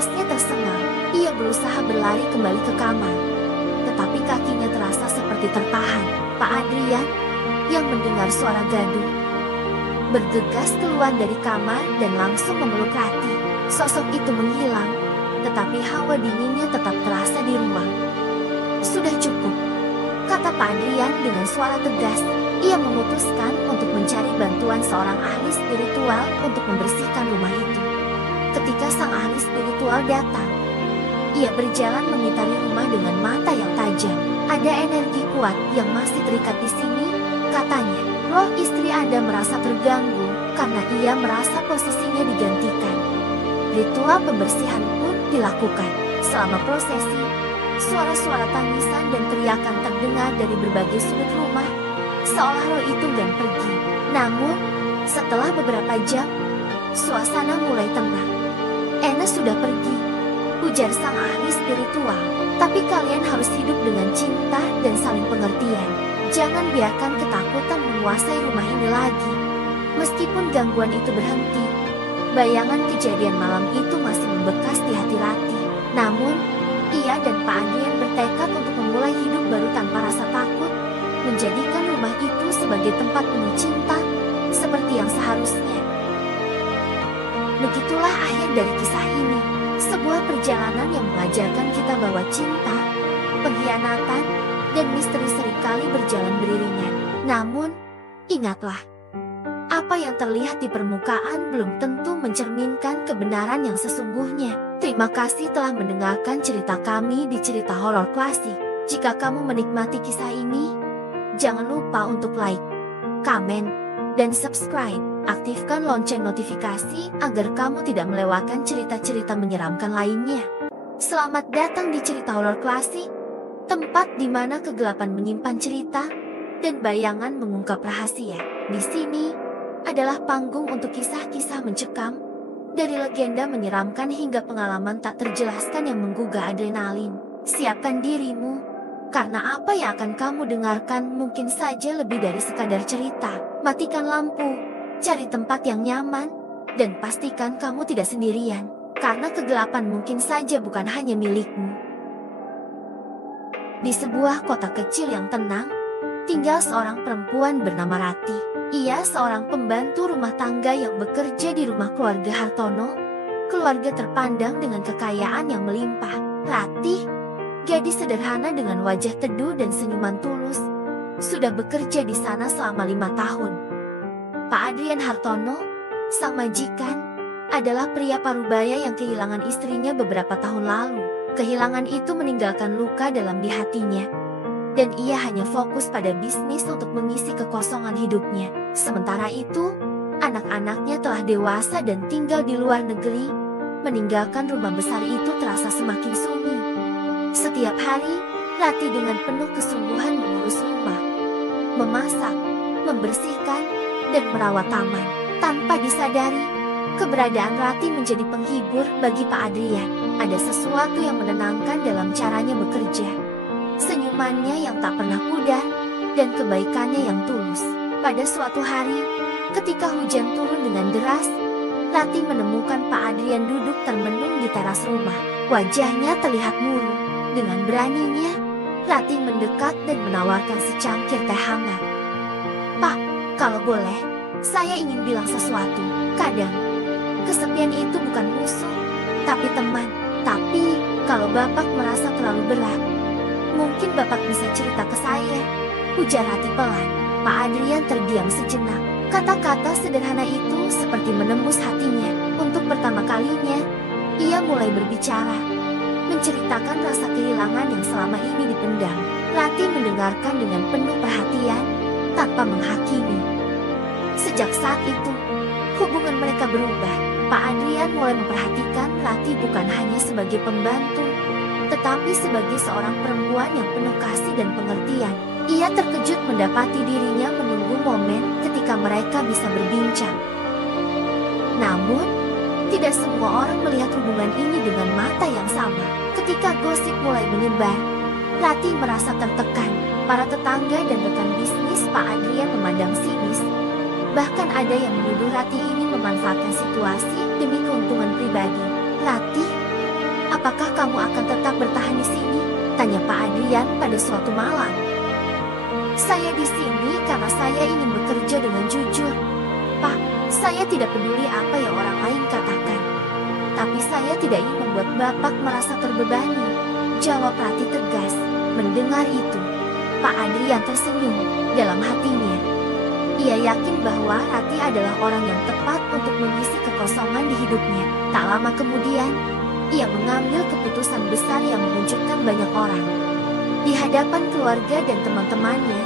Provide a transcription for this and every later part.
Napasnya tersengal. Ia berusaha berlari kembali ke kamar, tetapi kakinya terasa seperti tertahan. Pak Adrian yang mendengar suara gaduh bergegas keluar dari kamar dan langsung memeluk Rati. Sosok itu menghilang, tetapi hawa dinginnya tetap terasa di ruang. Sudah cukup, kata Pak Adrian dengan suara tegas. Ia memutuskan untuk mencari bantuan seorang ahli spiritual untuk membersihkan rumah itu. Ketika sang ahli spiritual datang, ia berjalan mengitari rumah dengan mata yang tajam. Ada energi kuat yang masih terikat di sini, katanya. Roh istri Anda merasa terganggu karena ia merasa posisinya digantikan. Ritual pembersihan pun dilakukan. Selama prosesi, suara-suara tangisan dan teriakan terdengar dari berbagai sudut rumah, seolah roh itu enggan pergi. Namun, setelah beberapa jam, suasana mulai tenang. Ena sudah pergi, ujar sang ahli spiritual. Tapi kalian harus hidup dengan cinta dan saling pengertian. Jangan biarkan ketakutan menguasai rumah ini lagi. Meskipun gangguan itu berhenti, bayangan kejadian malam itu masih membekas di hati Rati. Namun, ia dan Pak Adrian bertekad untuk memulai hidup baru tanpa rasa takut, menjadikan rumah itu sebagai tempat penuh cinta, seperti yang seharusnya. Begitulah akhir dari kisah ini. Sebuah perjalanan yang mengajarkan kita bahwa cinta, pengkhianatan, dan misteri seringkali berjalan beriringan. Namun, ingatlah, apa yang terlihat di permukaan belum tentu mencerminkan kebenaran yang sesungguhnya. Terima kasih telah mendengarkan cerita kami di Cerita Horor Klasik. Jika kamu menikmati kisah ini, jangan lupa untuk like, komen, dan subscribe. Aktifkan lonceng notifikasi agar kamu tidak melewatkan cerita-cerita menyeramkan lainnya. Selamat datang di Cerita Horor Klasik, tempat di mana kegelapan menyimpan cerita dan bayangan mengungkap rahasia. Di sini adalah panggung untuk kisah-kisah mencekam, dari legenda menyeramkan hingga pengalaman tak terjelaskan yang menggugah adrenalin. Siapkan dirimu, karena apa yang akan kamu dengarkan mungkin saja lebih dari sekadar cerita. Matikan lampu, cari tempat yang nyaman, dan pastikan kamu tidak sendirian, karena kegelapan mungkin saja bukan hanya milikmu. Di sebuah kota kecil yang tenang, tinggal seorang perempuan bernama Rati. Ia seorang pembantu rumah tangga yang bekerja di rumah keluarga Hartono, keluarga terpandang dengan kekayaan yang melimpah. Rati, gadis sederhana dengan wajah teduh dan senyuman tulus, sudah bekerja di sana selama 5 tahun. Pak Adrian Hartono, sang majikan, adalah pria parubaya yang kehilangan istrinya beberapa tahun lalu. Kehilangan itu meninggalkan luka dalam di hatinya, dan ia hanya fokus pada bisnis untuk mengisi kekosongan hidupnya. Sementara itu, anak-anaknya telah dewasa dan tinggal di luar negeri, meninggalkan rumah besar itu terasa semakin sunyi. Setiap hari, Rati dengan penuh kesungguhan mengurus rumah, memasak, membersihkan, dan merawat taman. Tanpa disadari, keberadaan Rati menjadi penghibur bagi Pak Adrian. Ada sesuatu yang menenangkan dalam caranya bekerja. Senyumannya yang tak pernah pudar, dan kebaikannya yang tulus. Pada suatu hari, ketika hujan turun dengan deras, Rati menemukan Pak Adrian duduk termenung di teras rumah. Wajahnya terlihat murung. Dengan beraninya, Rati mendekat dan menawarkan secangkir teh hangat. "Pak, kalau boleh, saya ingin bilang sesuatu. Kadang, kesepian itu bukan musuh, tapi teman. Tapi, kalau Bapak merasa terlalu berat, mungkin Bapak bisa cerita ke saya," ujar Rati pelan. Pak Adrian terdiam sejenak. Kata-kata sederhana itu seperti menembus hatinya. Untuk pertama kalinya, ia mulai berbicara, menceritakan rasa kehilangan yang selama ini dipendam. Rati mendengarkan dengan penuh perhatian, tanpa menghakimi. Sejak saat itu, hubungan mereka berubah. Pak Adrian mulai memperhatikan Rati bukan hanya sebagai pembantu, tetapi sebagai seorang perempuan yang penuh kasih dan pengertian. Ia terkejut mendapati dirinya menunggu momen ketika mereka bisa berbincang. Namun, tidak semua orang melihat hubungan ini dengan mata yang sama. Ketika gosip mulai menyebar, Rati merasa tertekan. Para tetangga dan rekan bisnis Pak Adrian memandang sinis. Bahkan ada yang menuduh Rati ini memanfaatkan situasi demi keuntungan pribadi. "Rati, suatu malam. Saya di sini karena saya ingin bekerja dengan jujur. Pak, saya tidak peduli apa yang orang lain katakan. Tapi saya tidak ingin membuat Bapak merasa terbebani, jawab Rati tegas. Mendengar itu, Pak Adrian tersenyum dalam hatinya. Ia yakin bahwa Rati adalah orang yang tepat untuk mengisi kekosongan di hidupnya. Tak lama kemudian, ia mengambil keputusan besar yang mengejutkan banyak orang. Di hadapan keluarga dan teman-temannya,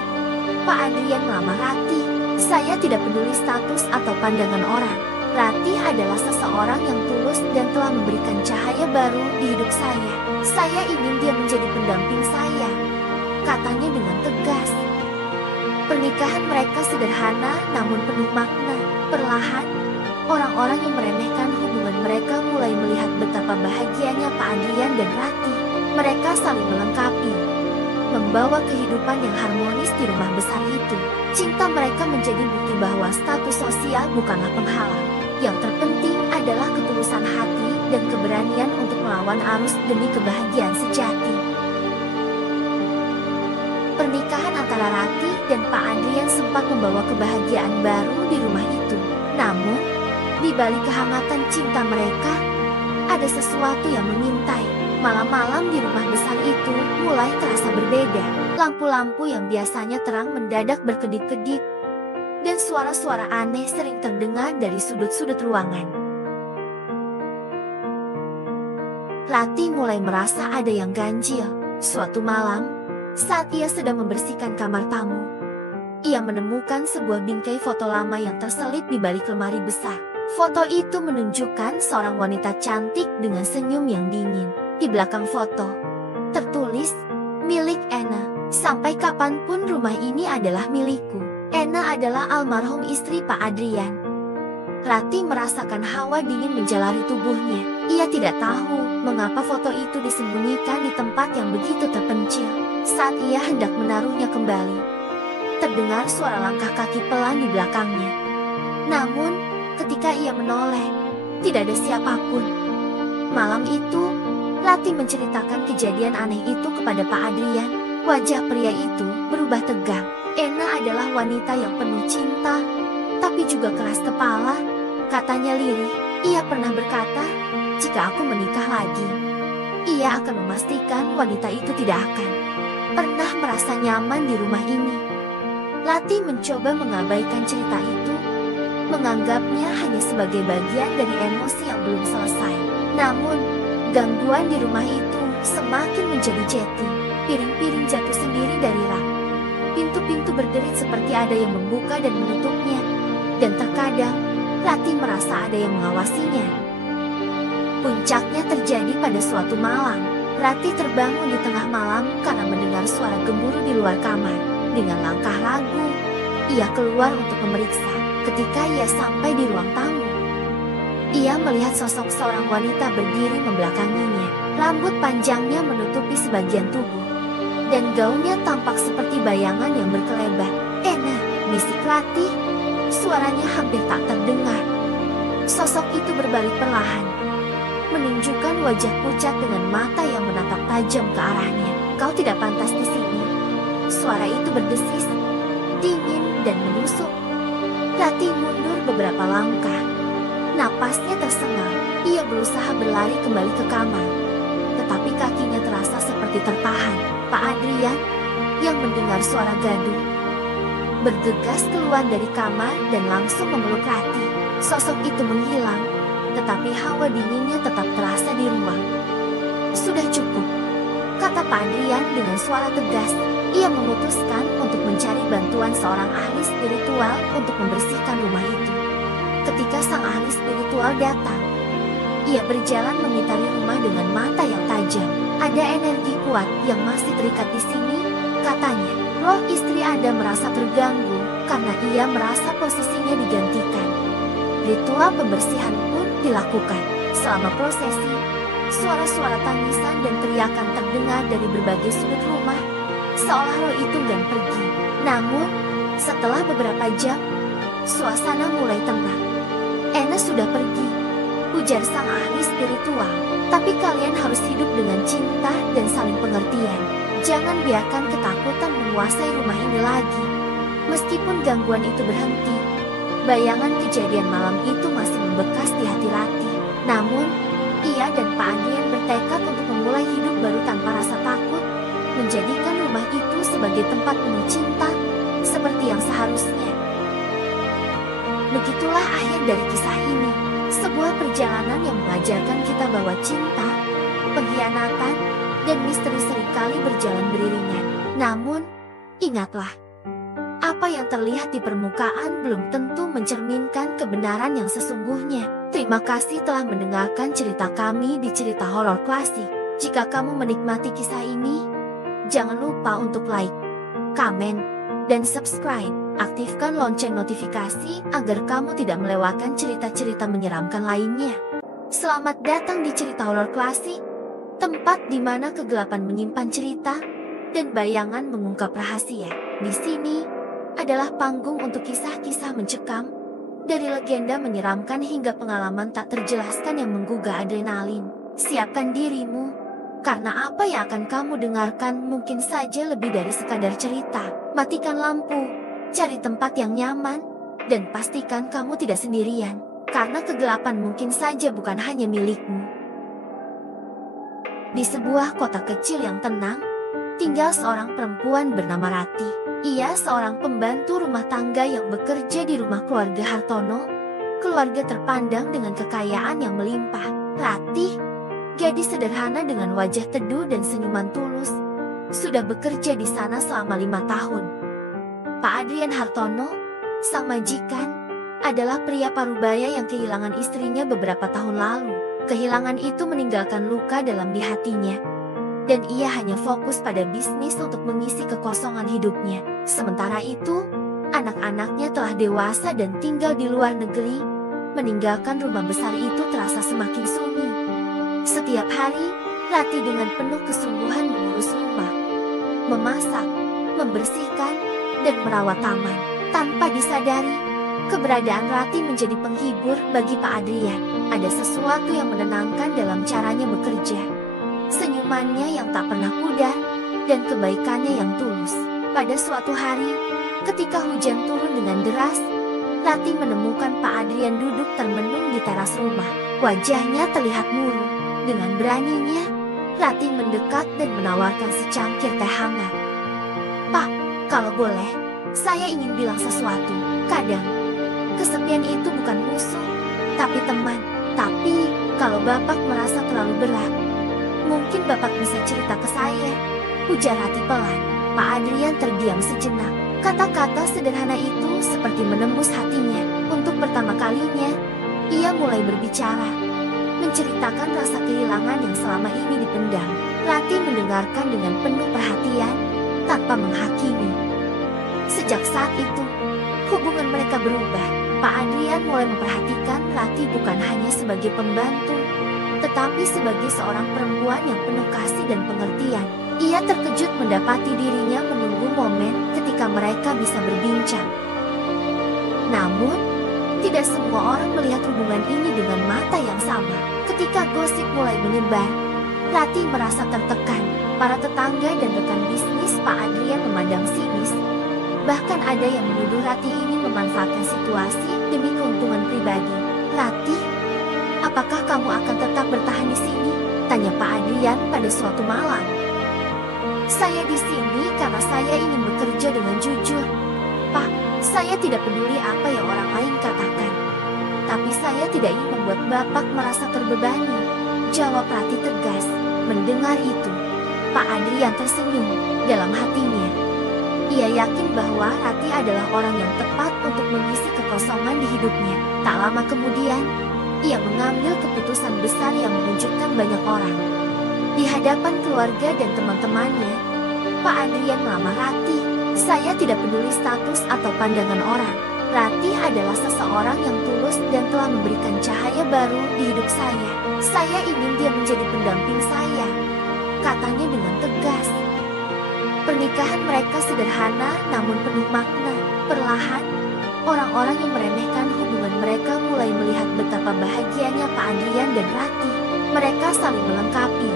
Pak Adrian melamar Rati. Saya tidak peduli status atau pandangan orang. Rati adalah seseorang yang tulus dan telah memberikan cahaya baru di hidup saya. Saya ingin dia menjadi pendamping saya, katanya dengan tegas. Pernikahan mereka sederhana namun penuh makna. Perlahan, orang-orang yang meremehkan hubungan mereka mulai melihat betapa bahagianya Pak Adrian dan Rati. Mereka saling melengkapi, membawa kehidupan yang harmonis di rumah besar itu. Cinta mereka menjadi bukti bahwa status sosial bukanlah penghalang. Yang terpenting adalah ketulusan hati dan keberanian untuk melawan arus demi kebahagiaan sejati. Pernikahan antara Rati dan Pak Adrian sempat membawa kebahagiaan baru di rumah itu. Namun, di balik kehangatan cinta mereka, ada sesuatu yang mengintai. Malam-malam di rumah besar itu mulai terasa berbeda. Lampu-lampu yang biasanya terang mendadak berkedip-kedip, dan suara-suara aneh sering terdengar dari sudut-sudut ruangan. Rati mulai merasa ada yang ganjil. Suatu malam, saat ia sedang membersihkan kamar tamu, ia menemukan sebuah bingkai foto lama yang terselip di balik lemari besar. Foto itu menunjukkan seorang wanita cantik dengan senyum yang dingin. Di belakang foto tertulis, "Milik Anna. Sampai kapanpun rumah ini adalah milikku." Anna adalah almarhum istri Pak Adrian. Rati merasakan hawa dingin menjalari tubuhnya. Ia tidak tahu mengapa foto itu disembunyikan di tempat yang begitu terpencil. Saat ia hendak menaruhnya kembali, terdengar suara langkah kaki pelan di belakangnya. Namun, ketika ia menoleh, tidak ada siapapun. Malam itu, Rati menceritakan kejadian aneh itu kepada Pak Adrian. Wajah pria itu berubah tegang. Anna adalah wanita yang penuh cinta, tapi juga keras kepala, katanya lirih. Ia pernah berkata, jika aku menikah lagi, ia akan memastikan wanita itu tidak akan pernah merasa nyaman di rumah ini. Rati mencoba mengabaikan cerita itu, menganggapnya hanya sebagai bagian dari emosi yang belum selesai. Namun, gangguan di rumah itu semakin menjadi jeti. Piring-piring jatuh sendiri dari rak. Pintu-pintu berderit seperti ada yang membuka dan menutupnya. Dan terkadang, Rati merasa ada yang mengawasinya. Puncaknya terjadi pada suatu malam. Rati terbangun di tengah malam karena mendengar suara gemuruh di luar kamar. Dengan langkah ragu, ia keluar untuk memeriksa. Ketika ia sampai di ruang tamu, ia melihat sosok seorang wanita berdiri membelakanginya. Rambut panjangnya menutupi sebagian tubuh, dan gaunnya tampak seperti bayangan yang berkelebat. "Anna," bisik Rati. Suaranya hampir tak terdengar. Sosok itu berbalik perlahan, menunjukkan wajah pucat dengan mata yang menatap tajam ke arahnya. "Kau tidak pantas di sini." Suara itu berdesis, dingin dan menusuk. Rati mundur beberapa langkah. Napasnya tersengal. Ia berusaha berlari kembali ke kamar, tetapi kakinya terasa seperti tertahan. Pak Adrian, yang mendengar suara gaduh, bergegas keluar dari kamar dan langsung memeluk Rati. Sosok itu menghilang, tetapi hawa dinginnya tetap terasa di ruang. "Sudah cukup," kata Pak Adrian dengan suara tegas. Ia memutuskan untuk mencari bantuan seorang ahli spiritual untuk membersihkan rumah itu. Ketika sang ahli spiritual datang, ia berjalan mengitari rumah dengan mata yang tajam. "Ada energi kuat yang masih terikat di sini," katanya. "Roh istri Anda merasa terganggu karena ia merasa posisinya digantikan." Ritual pembersihan pun dilakukan. Selama prosesi, suara-suara tangisan dan teriakan terdengar dari berbagai sudut rumah, seolah roh itu enggan pergi. Namun, setelah beberapa jam, suasana mulai tenang. "Anna sudah pergi," ujar sang ahli spiritual. "Tapi kalian harus hidup dengan cinta dan saling pengertian. Jangan biarkan ketakutan menguasai rumah ini lagi. Meskipun gangguan itu berhenti, bayangan kejadian malam itu masih membekas di hati Rati. Namun, ia dan Pak Adrian bertekad untuk memulai hidup baru tanpa rasa takut, menjadikan rumah itu sebagai tempat penuh cinta, seperti yang seharusnya. Begitulah akhir dari kisah ini, sebuah perjalanan yang mengajarkan kita bahwa cinta, pengkhianatan, dan misteri seringkali berjalan beriringan. Namun, ingatlah, apa yang terlihat di permukaan belum tentu mencerminkan kebenaran yang sesungguhnya. Terima kasih telah mendengarkan cerita kami di Cerita Horor Klasik. Jika kamu menikmati kisah ini, jangan lupa untuk like, komen, dan subscribe. Aktifkan lonceng notifikasi agar kamu tidak melewatkan cerita-cerita menyeramkan lainnya. Selamat datang di Cerita Horor Klasik, tempat di mana kegelapan menyimpan cerita dan bayangan mengungkap rahasia. Di sini adalah panggung untuk kisah-kisah mencekam, dari legenda menyeramkan hingga pengalaman tak terjelaskan yang menggugah adrenalin. Siapkan dirimu, karena apa yang akan kamu dengarkan mungkin saja lebih dari sekadar cerita. Matikan lampu, cari tempat yang nyaman, dan pastikan kamu tidak sendirian, karena kegelapan mungkin saja bukan hanya milikmu. Di sebuah kota kecil yang tenang, tinggal seorang perempuan bernama Rati. Ia seorang pembantu rumah tangga yang bekerja di rumah keluarga Hartono, keluarga terpandang dengan kekayaan yang melimpah. Rati, gadis sederhana dengan wajah teduh dan senyuman tulus, sudah bekerja di sana selama 5 tahun. Pak Adrian Hartono, sang majikan, adalah pria parubaya yang kehilangan istrinya beberapa tahun lalu. Kehilangan itu meninggalkan luka dalam di hatinya, dan ia hanya fokus pada bisnis untuk mengisi kekosongan hidupnya. Sementara itu, anak-anaknya telah dewasa dan tinggal di luar negeri, meninggalkan rumah besar itu terasa semakin sunyi. Setiap hari, Rati dengan penuh kesungguhan mengurus rumah, memasak, membersihkan, dan merawat taman. Tanpa disadari, keberadaan Rati menjadi penghibur bagi Pak Adrian. Ada sesuatu yang menenangkan dalam caranya bekerja. Senyumannya yang tak pernah pudar, dan kebaikannya yang tulus. Pada suatu hari, ketika hujan turun dengan deras, Rati menemukan Pak Adrian duduk termenung di teras rumah. Wajahnya terlihat murung. Dengan beraninya, Rati mendekat dan menawarkan secangkir teh hangat. "Pak, kalau boleh, saya ingin bilang sesuatu. Kadang, kesepian itu bukan musuh, tapi teman. Tapi, kalau Bapak merasa terlalu berat, mungkin Bapak bisa cerita ke saya," ujar Rati pelan. Pak Adrian terdiam sejenak. Kata-kata sederhana itu seperti menembus hatinya. Untuk pertama kalinya, ia mulai berbicara, menceritakan rasa kehilangan yang selama ini dipendam. Rati mendengarkan dengan penuh perhatian, tanpa menghakimi. Sejak saat itu, hubungan mereka berubah. Pak Adrian mulai memperhatikan Rati bukan hanya sebagai pembantu, tetapi sebagai seorang perempuan yang penuh kasih dan pengertian. Ia terkejut mendapati dirinya menunggu momen ketika mereka bisa berbincang. Namun, tidak semua orang melihat hubungan ini dengan mata yang sama. Ketika gosip mulai menyebar, Rati merasa tertekan. Para tetangga dan rekan bisnis Pak Adrian memandang sinis. Bahkan ada yang menuduh Rati ingin memanfaatkan situasi demi keuntungan pribadi. "Rati, apakah kamu akan tetap bertahan di sini?" tanya Pak Adrian pada suatu malam. "Saya di sini karena saya ingin bekerja dengan jujur, Pak. Saya tidak peduli apa yang orang lain katakan. Tapi saya tidak ingin membuat Bapak merasa terbebani," jawab Rati tegas. Mendengar itu, Pak Adrian tersenyum dalam hatinya. Ia yakin bahwa Rati adalah orang yang tepat untuk mengisi kekosongan di hidupnya. Tak lama kemudian, ia mengambil keputusan besar yang mengejutkan banyak orang. Di hadapan keluarga dan teman-temannya, Pak Adrian melamar Rati. "Saya tidak peduli status atau pandangan orang. Rati adalah seseorang yang tulus dan telah memberikan cahaya baru di hidup saya. Saya ingin dia menjadi pendamping saya," katanya dengan tegas. Pernikahan mereka sederhana namun penuh makna. Perlahan, orang-orang yang meremehkan hubungan mereka mulai melihat betapa bahagianya Pak Adrian dan Rati. Mereka saling melengkapi,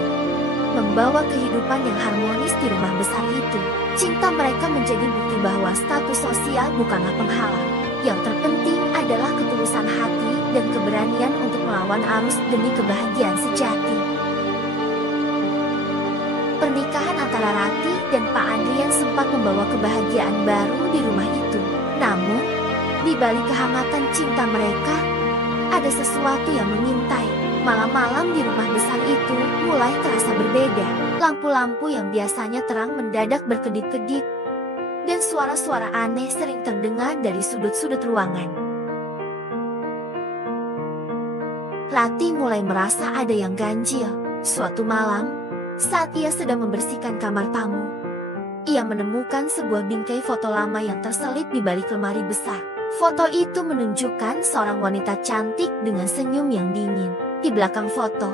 membawa kehidupan yang harmonis di rumah besar itu. Cinta mereka menjadi bukti bahwa status sosial bukanlah penghalang. Yang terpenting adalah ketulusan hati dan keberanian untuk melawan arus demi kebahagiaan sejati. Pernikahan antara Rati dan Pak Adrian sempat membawa kebahagiaan baru di rumah itu. Namun, di balik kehangatan cinta mereka, ada sesuatu yang mengintai. Malam-malam di rumah besar itu mulai terasa berbeda. Lampu-lampu yang biasanya terang mendadak berkedip-kedip, dan suara-suara aneh sering terdengar dari sudut-sudut ruangan. Rati mulai merasa ada yang ganjil. Suatu malam, saat ia sedang membersihkan kamar tamu, ia menemukan sebuah bingkai foto lama yang terselip di balik lemari besar. Foto itu menunjukkan seorang wanita cantik dengan senyum yang dingin. Di belakang foto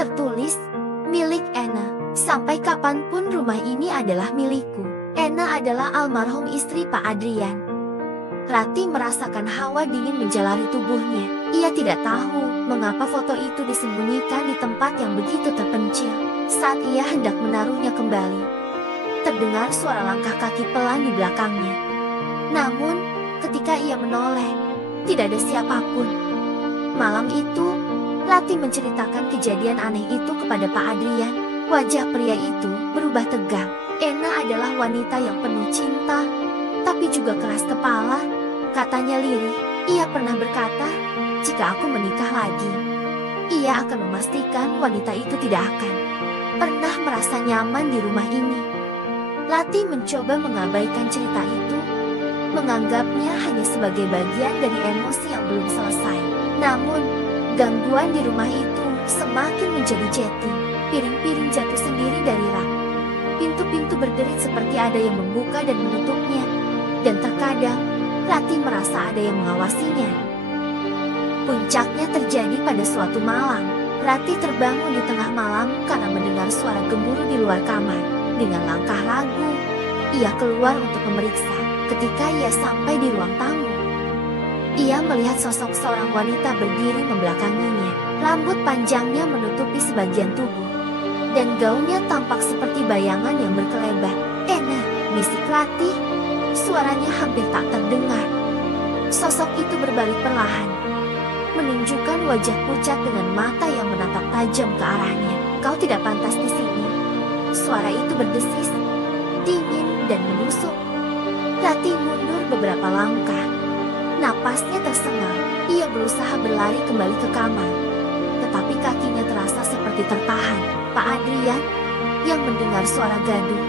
tertulis, "Milik Anna. Sampai kapanpun rumah ini adalah milikku." Anna adalah almarhum istri Pak Adrian. Rati merasakan hawa dingin menjalari tubuhnya. Ia tidak tahu mengapa foto itu disembunyikan di tempat yang begitu terpencil. Saat ia hendak menaruhnya kembali, terdengar suara langkah kaki pelan di belakangnya. Namun, ketika ia menoleh, tidak ada siapapun. Malam itu, Rati menceritakan kejadian aneh itu kepada Pak Adrian. Wajah pria itu berubah tegang. Anna adalah wanita yang penuh cinta, tapi juga keras kepala. Katanya lirih, ia pernah berkata, "Jika aku menikah lagi, ia akan memastikan wanita itu tidak akan pernah merasa nyaman di rumah ini." Rati mencoba mengabaikan cerita itu, menganggapnya hanya sebagai bagian dari emosi yang belum selesai. Namun, gangguan di rumah itu semakin menjadi-jadi. Piring-piring jatuh sendiri dari rak. Pintu-pintu berderit seperti ada yang membuka dan menutupnya. Dan terkadang, Rati merasa ada yang mengawasinya. Puncaknya terjadi pada suatu malam. Rati terbangun di tengah malam karena mendengar suara gemuruh di luar kamar. Dengan langkah ragu, ia keluar untuk memeriksa. Ketika ia sampai di ruang tamu, ia melihat sosok seorang wanita berdiri membelakanginya. Rambut panjangnya menutupi sebagian tubuh, dan gaunnya tampak seperti bayangan yang berkelebat. "Anna," bisik Rati. Suaranya hampir tak terdengar. Sosok itu berbalik perlahan, menunjukkan wajah pucat dengan mata yang menatap tajam ke arahnya. "Kau tidak pantas di sini." Suara itu berdesis, dingin dan menusuk. Rati mundur beberapa langkah. Napasnya tersengal. Ia berusaha berlari kembali ke kamar, tetapi kakinya terasa seperti tertahan. Pak Adrian, yang mendengar suara gaduh,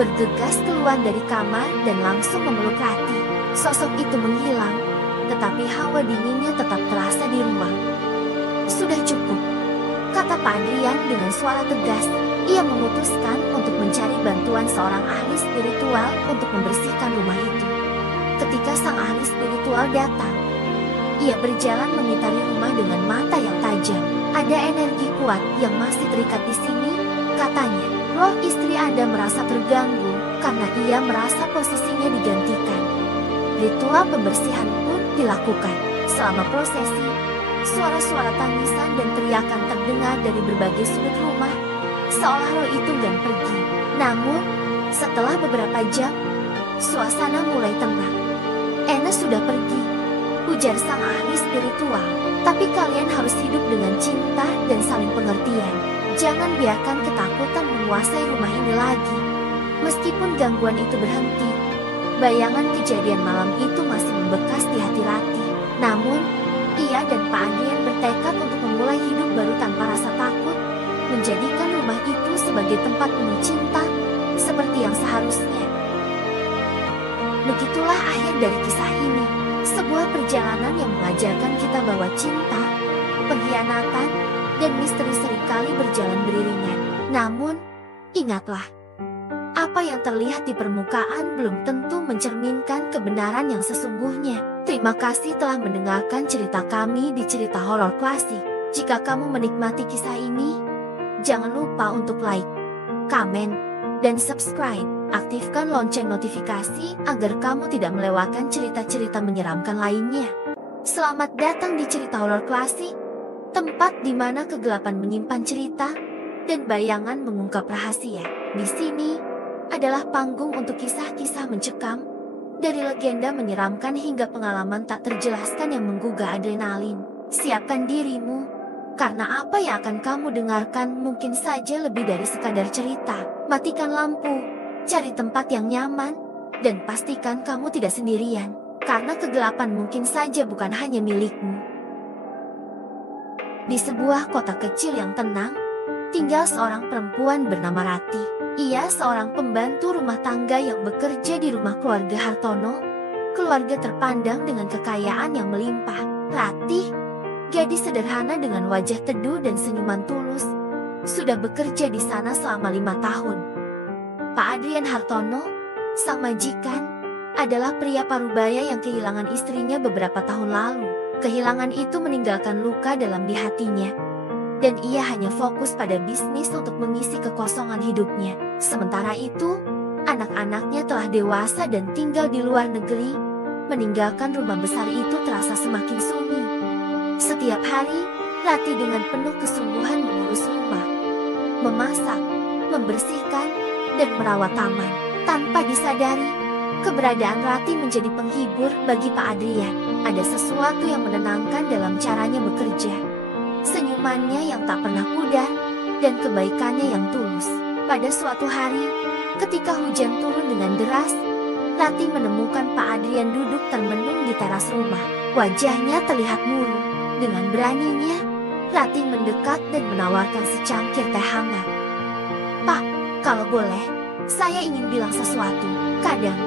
bergegas keluar dari kamar dan langsung memeluk Rati. Sosok itu menghilang, tetapi hawa dinginnya tetap terasa di ruang. "Sudah cukup," kata Pak Adrian dengan suara tegas. Ia memutuskan untuk mencari bantuan seorang ahli spiritual untuk membersihkan rumah itu. Ketika sang ahli spiritual datang, ia berjalan mengitari rumah dengan mata yang tajam. "Ada energi kuat yang masih terikat di sini," katanya. "Roh istri Anda merasa terganggu karena ia merasa posisinya digantikan." Ritual pembersihan pun dilakukan. Selama prosesi, suara-suara tangisan dan teriakan terdengar dari berbagai sudut rumah, seolah roh itu enggan pergi. Namun, setelah beberapa jam, suasana mulai tenang. "Anna sudah pergi," ujar sang ahli spiritual. "Tapi kalian harus hidup dengan cinta dan saling pengertian. Jangan biarkan ketakutan menguasai rumah ini lagi." Meskipun gangguan itu berhenti, bayangan kejadian malam itu masih membekas di hati Rati. Namun, ia dan Pak Adrian bertekad untuk memulai hidup baru tanpa rasa takut, menjadikan rumah itu sebagai tempat penuh cinta, seperti yang seharusnya. Begitulah akhir dari kisah ini. Sebuah perjalanan yang mengajarkan kita bahwa cinta, pengkhianatan, dan misteri seringkali berjalan beriringan. Namun, ingatlah, apa yang terlihat di permukaan belum tentu mencerminkan kebenaran yang sesungguhnya. Terima kasih telah mendengarkan cerita kami di Cerita Horor Klasik. Jika kamu menikmati kisah ini, jangan lupa untuk like, komen, dan subscribe. Aktifkan lonceng notifikasi agar kamu tidak melewatkan cerita-cerita menyeramkan lainnya. Selamat datang di Cerita Horor Klasik, tempat di mana kegelapan menyimpan cerita dan bayangan mengungkap rahasia. Di sini adalah panggung untuk kisah-kisah mencekam, dari legenda menyeramkan hingga pengalaman tak terjelaskan yang menggugah adrenalin. Siapkan dirimu, karena apa yang akan kamu dengarkan mungkin saja lebih dari sekadar cerita. Matikan lampu, cari tempat yang nyaman, dan pastikan kamu tidak sendirian, karena kegelapan mungkin saja bukan hanya milikmu. Di sebuah kota kecil yang tenang, tinggal seorang perempuan bernama Rati. Ia seorang pembantu rumah tangga yang bekerja di rumah keluarga Hartono, keluarga terpandang dengan kekayaan yang melimpah. Rati, gadis sederhana dengan wajah teduh dan senyuman tulus, sudah bekerja di sana selama 5 tahun. Pak Adrian Hartono, sang majikan, adalah pria parubaya yang kehilangan istrinya beberapa tahun lalu. Kehilangan itu meninggalkan luka dalam di hatinya, dan ia hanya fokus pada bisnis untuk mengisi kekosongan hidupnya. Sementara itu, anak-anaknya telah dewasa dan tinggal di luar negeri, meninggalkan rumah besar itu terasa semakin sunyi. Setiap hari, Rati dengan penuh kesungguhan mengurus rumah, memasak, membersihkan, dan merawat taman. Tanpa disadari, keberadaan Rati menjadi penghibur bagi Pak Adrian. Ada sesuatu yang menenangkan dalam caranya bekerja. Senyumannya yang tak pernah pudar, dan kebaikannya yang tulus. Pada suatu hari, ketika hujan turun dengan deras, Rati menemukan Pak Adrian duduk termenung di teras rumah. Wajahnya terlihat murung. Dengan beraninya, Rati mendekat dan menawarkan secangkir teh hangat. "Pak, kalau boleh, saya ingin bilang sesuatu. Kadang,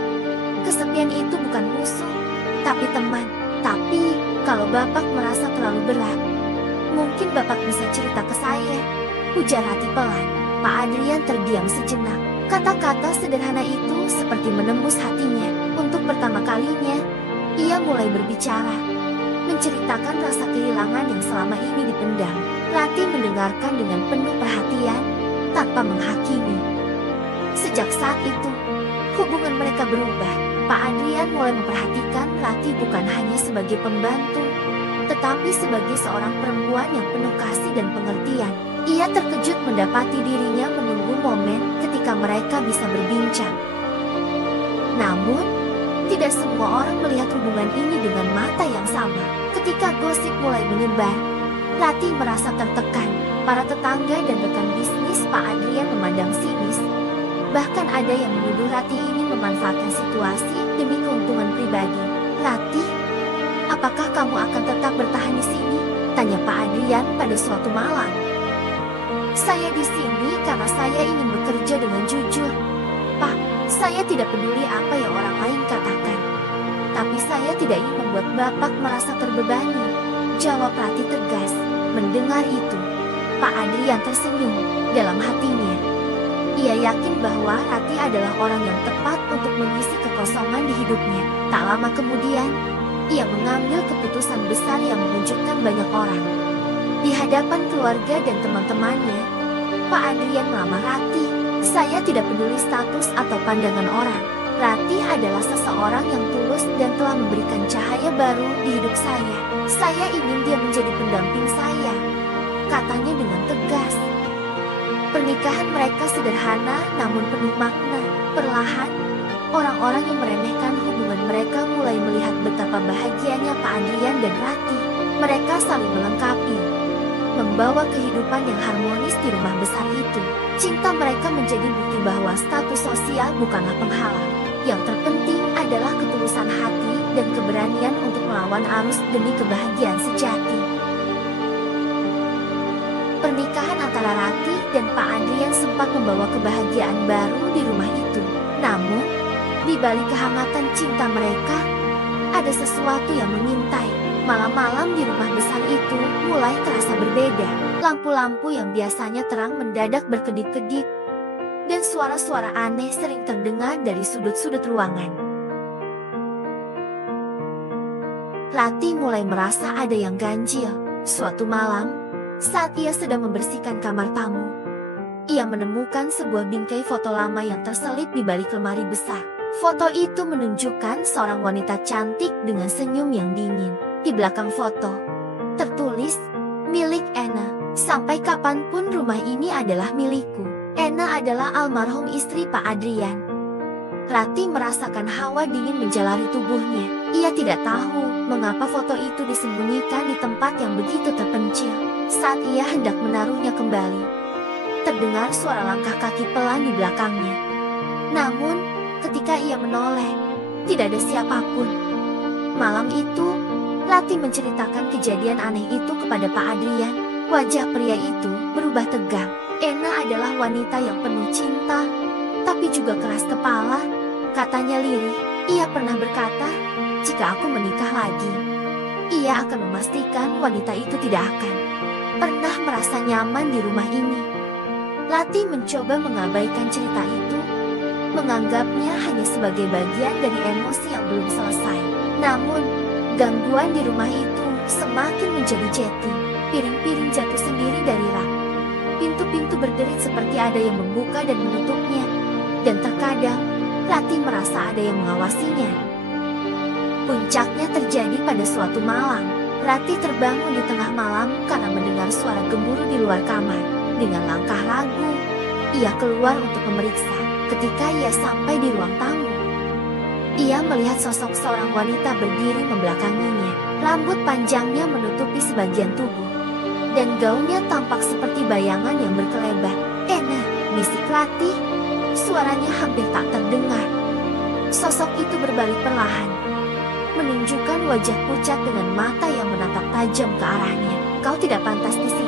kesepian itu bukan musuh, tapi teman. Tapi, kalau Bapak merasa terlalu berat, mungkin Bapak bisa cerita ke saya," ujar Rati pelan. Pak Adrian terdiam sejenak. Kata-kata sederhana itu seperti menembus hatinya. Untuk pertama kalinya, ia mulai berbicara, menceritakan rasa kehilangan yang selama ini dipendam. Rati mendengarkan dengan penuh perhatian, tanpa menghakimi. Sejak saat itu, hubungan mereka berubah. Pak Adrian mulai memperhatikan Rati bukan hanya sebagai pembantu, tetapi sebagai seorang perempuan yang penuh kasih dan pengertian. Ia terkejut mendapati dirinya menunggu momen ketika mereka bisa berbincang. Namun, tidak semua orang melihat hubungan ini dengan mata yang sama. Ketika gosip mulai menyebar, Rati merasa tertekan. Para tetangga dan rekan bisnis Pak Adrian memandang sinis. Bahkan ada yang menuduh Rati ingin memanfaatkan situasi demi keuntungan pribadi. "Rati, apakah kamu akan tetap bertahan di sini?" tanya Pak Adrian pada suatu malam. "Saya di sini karena saya ingin bekerja dengan jujur, Pak. Saya tidak peduli apa yang orang lain katakan. Tapi saya tidak ingin membuat Bapak merasa terbebani," jawab Rati tegas. Mendengar itu, Pak Adrian tersenyum dalam hatinya. Ia yakin bahwa Rati adalah orang yang tepat untuk mengisi kekosongan di hidupnya. Tak lama kemudian, ia mengambil keputusan besar yang mengejutkan banyak orang. Di hadapan keluarga dan teman-temannya, Pak Adrian melamar Rati. "Saya tidak peduli status atau pandangan orang. Rati adalah seseorang yang tulus dan telah memberikan cahaya baru di hidup saya. Saya ingin dia menjadi pendamping saya," katanya dengan tegas. Pernikahan mereka sederhana namun penuh makna. Perlahan, orang-orang yang meremehkan hubungan mereka mulai melihat betapa bahagianya Pak Adrian dan Rati. Mereka saling melengkapi, membawa kehidupan yang harmonis di rumah besar itu. Cinta mereka menjadi bukti bahwa status sosial bukanlah penghalang. Yang terpenting adalah ketulusan hati dan keberanian untuk melawan arus demi kebahagiaan sejati. Pernikahan antara Rati dan Pak Adrian sempat membawa kebahagiaan baru di rumah itu. Namun, di balik kehangatan cinta mereka, ada sesuatu yang mengintai. Malam-malam di rumah besar itu mulai terasa berbeda. Lampu-lampu yang biasanya terang mendadak berkedip-kedip, dan suara-suara aneh sering terdengar dari sudut-sudut ruangan. Rati mulai merasa ada yang ganjil. Suatu malam, saat ia sedang membersihkan kamar tamu, ia menemukan sebuah bingkai foto lama yang terselip di balik lemari besar. Foto itu menunjukkan seorang wanita cantik dengan senyum yang dingin. Di belakang foto tertulis, "Milik Anna." Sampai kapanpun rumah ini adalah milikku. Ena adalah almarhum istri Pak Adrian. Rati merasakan hawa dingin menjalari tubuhnya. Ia tidak tahu mengapa foto itu disembunyikan di tempat yang begitu terpencil. Saat ia hendak menaruhnya kembali, terdengar suara langkah kaki pelan di belakangnya. Namun, ketika ia menoleh, tidak ada siapapun. Malam itu, Rati menceritakan kejadian aneh itu kepada Pak Adrian. Wajah pria itu berubah tegang. Ena adalah wanita yang penuh cinta, tapi juga keras kepala. Katanya lirih, ia pernah berkata, jika aku menikah lagi, ia akan memastikan wanita itu tidak akan pernah merasa nyaman di rumah ini. Rati mencoba mengabaikan cerita itu, menganggapnya hanya sebagai bagian dari emosi yang belum selesai. Namun, gangguan di rumah itu semakin menjadi-jadi. Piring-piring jatuh sendiri dari rak. Pintu-pintu berderit seperti ada yang membuka dan menutupnya. Dan terkadang, Rati merasa ada yang mengawasinya. Puncaknya terjadi pada suatu malam. Rati terbangun di tengah malam karena mendengar suara gemuruh di luar kamar. Dengan langkah ragu, ia keluar untuk memeriksa. Ketika ia sampai di ruang tamu, ia melihat sosok seorang wanita berdiri membelakanginya. Rambut panjangnya menutupi sebagian tubuh, dan gaunnya tampak seperti bayangan yang berkelebat. Ena, bisik Rati. Suaranya hampir tak terdengar. Sosok itu berbalik perlahan, menunjukkan wajah pucat dengan mata yang menatap tajam ke arahnya. Kau tidak pantas di sini.